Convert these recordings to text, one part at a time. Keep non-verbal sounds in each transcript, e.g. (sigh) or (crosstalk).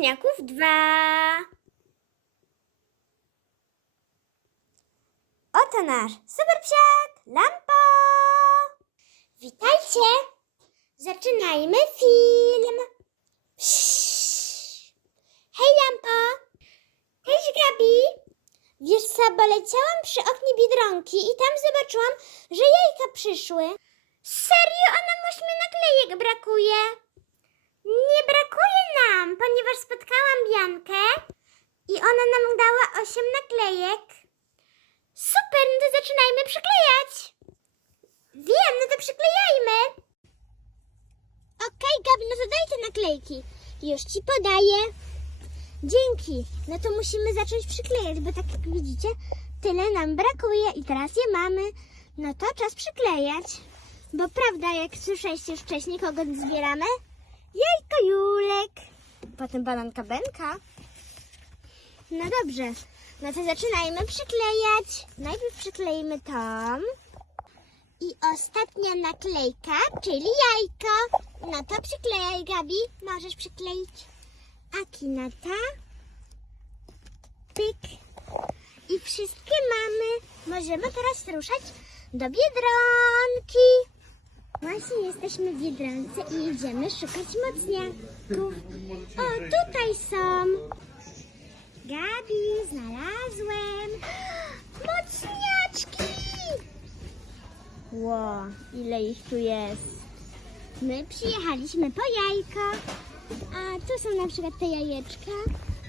mocniaków dwa. Oto nasz super psiak, Lampo. Witajcie. Zaczynajmy film. Psz. Hej, Lampo. Cześć, Gabi. Wiesz co, bo leciałam przy oknie Biedronki i tam zobaczyłam, że jajka przyszły. Serio, a nam ośmiu naklejek brakuje. Nie brakuje nam, ponieważ spotkałam Biankę i ona nam dała osiem naklejek. Super, no to zaczynajmy przyklejać. Wiem, no to przyklejajmy. Okej, Gabi, no to daj te naklejki. Już ci podaję. Dzięki. No to musimy zacząć przyklejać, bo tak jak widzicie, tyle nam brakuje i teraz je mamy. No to czas przyklejać. Bo prawda, jak słyszeliście wcześniej, kogo zbieramy? Jajko Julek. Potem bananka Benka. No dobrze. No to zaczynajmy przyklejać. Najpierw przykleimy tą. I ostatnia naklejka, czyli jajko. No to przyklejaj, Gabi. Możesz przykleić. Akinata. Pyk. I wszystkie mamy. Możemy teraz ruszać do Biedronki. Właśnie jesteśmy w Biedronce i idziemy szukać mocniaków. O, tutaj są. Gabi, znalazłem. (gasps) Mocniaczki! Ło, ile ich tu jest. My przyjechaliśmy po jajko. A tu są na przykład te jajeczka.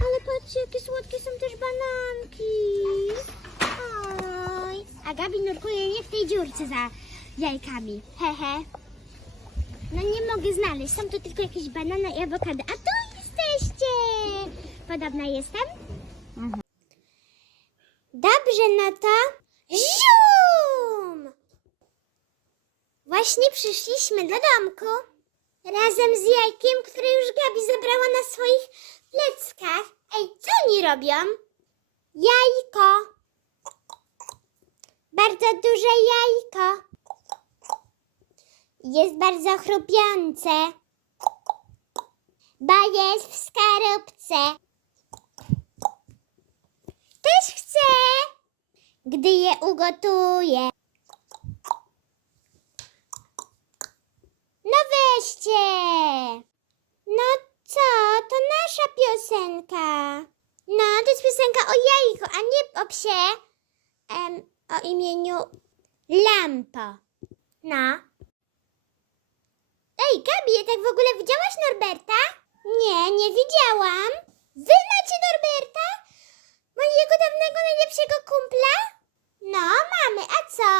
Ale patrzcie, jakie słodkie są też bananki. Oj. A Gabi nurkuje nie w tej dziurce za jajkami. Hehe. No nie mogę znaleźć. Są tu tylko jakieś banana i awokado. A tu jesteście! Podobna jestem? Dobrze, no to zium! Właśnie przyszliśmy do domku razem z jajkiem, które już Gabi zabrała na swoich pleckach. Ej, co oni robią? Jajko. Bardzo duże jajko. Jest bardzo chrupiące, bo jest w skorupce. Też chcę, gdy je ugotuję. No weźcie. No co, to nasza piosenka. No, to jest piosenka o jajku, a nie o psie. Em, o imieniu Lampo. No. Ej, Gabi, tak w ogóle widziałaś Norberta? Nie, nie widziałam. Wy macie Norberta? Mojego dawnego najlepszego kumpla? No, mamy, a co?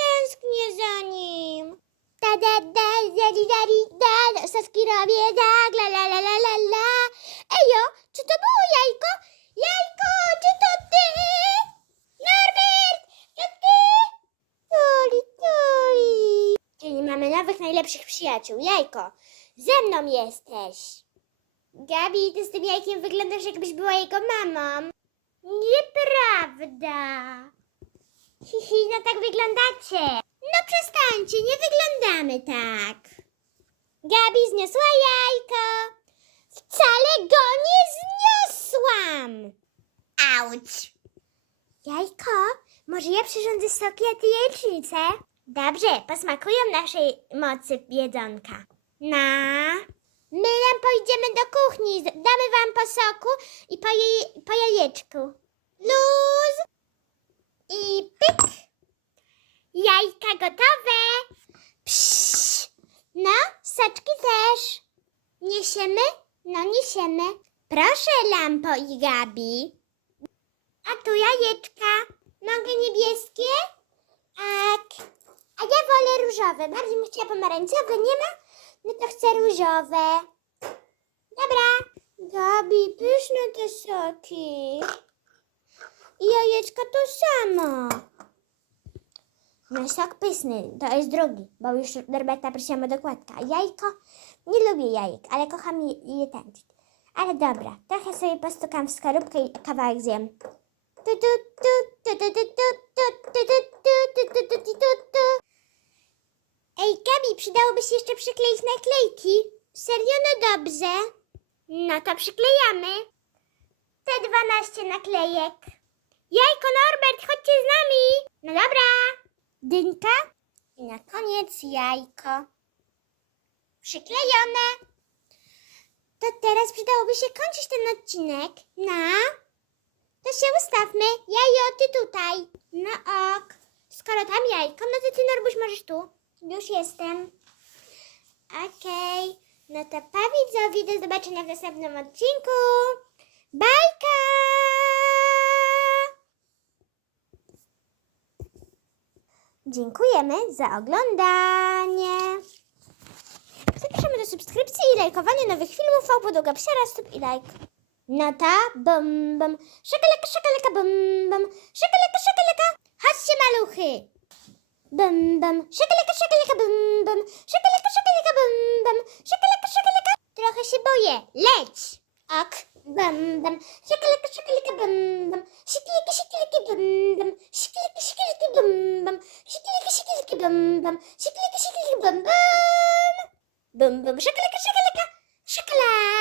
Tęsknię za nim. Da da da da di da di da Soski robię tak la la la la la la Ejo, czy to było jajko? Jajko, czy to ty? Norbert, to ty? Tuli, tuli Czyli mamy nowych najlepszych przyjaciół. Jajko, ze mną jesteś. Gabi, ty z tym jajkiem wyglądasz jakbyś była jego mamą. Nieprawda. Hihi, no tak wyglądacie. No przestańcie, nie wyglądamy tak. Gabi zniosła jajko. Wcale go nie zniosłam. Auć. Jajko, może ja przyrządzę soki, a ty jajecznicę? Dobrze, posmakują naszej mocy jedzonka. No. My nam pójdziemy do kuchni, damy wam po soku i po, jej, po jajeczku. Luz i pyk. Jajka gotowe. Psz. No, soczki też. Niesiemy? No, niesiemy. Proszę, Lampo i Gabi. A tu jajeczka. Mogę niebieskie? Tak. A ja wolę różowe. Bardziej bym chciała pomarańczowe. Nie ma? No to chcę różowe. Dobra. Gabi, pyszne te soki. I jajeczka to samo. No sok pyszny, to jest drugi, bo już Norberta prosiłam o dokładkę. A jajko, nie lubię jajek, ale kocham je, je tańczyć. Ale dobra, trochę sobie postukam w skorupkę i kawałek zjem. Tu, tu, tu, tu, tu, tu, tu, tu, tu, tu, tu, tu, tu, tu, tu, tu. Ej, przydałoby się jeszcze przykleić naklejki. Serio, no dobrze. No to przyklejamy. Te 12 naklejek. Jajko Norbert, chodźcie z nami. No dobra. Dynka. I na koniec jajko. Przyklejone. To teraz przydałoby się kończyć ten odcinek. No. To się ustawmy. Jajo, ty tutaj. No ok. Skoro tam jajko, no to ty Norbuś możesz tu. Już jestem. Okej. No to pa widzowie, do zobaczenia w następnym odcinku. Bajka! Dziękujemy za oglądanie. Zapraszamy do subskrypcji i lajkowania nowych filmów. Podłoga psiara, sub i like. No to bum bum. Szakalaka, szakalaka, bum bum. Szakalaka, szakalaka. Chodźcie maluchy. Bum bum. Szakalaka, szakalaka, bum bum. Szakalaka, szakalaka, bum bum. Szakalaka, szakalaka. Trochę się boję. Leć. Ok. Bum bum. Szakalaka, szakalaka, bum bum. Sikiliki, sikiliki, bum bum. Sikiliki, sikiliki, bum bum. Sikiliki, sikiliki, bum bum. Sikiliki, sikiliki, bum bum. Bum bum. Szakalaka, szakalaka. Szakalaka.